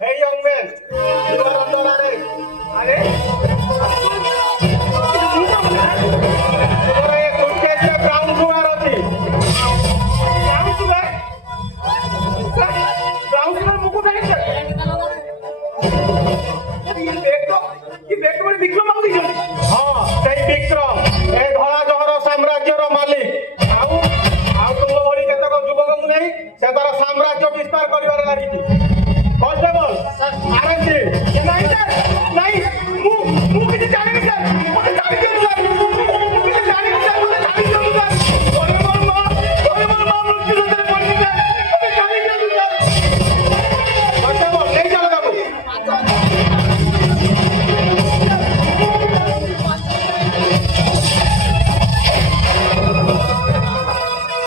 Hey young man, you are under arrest. तुम्हारा ये suitcase में brown sugar होती। Brown sugar? Brown sugar मुझको बैग से। ये बैग तो बड़ी विक्रम आउट दिखा। हाँ, सही विक्रम। ये धड़ा जहर साम्राज्य रो मालिक। आउ तुम लोग बोली कहता को जुबक को नहीं, से तारा साम्राज्य विस्तार करिवारे लागी थी। Constable, arrest him.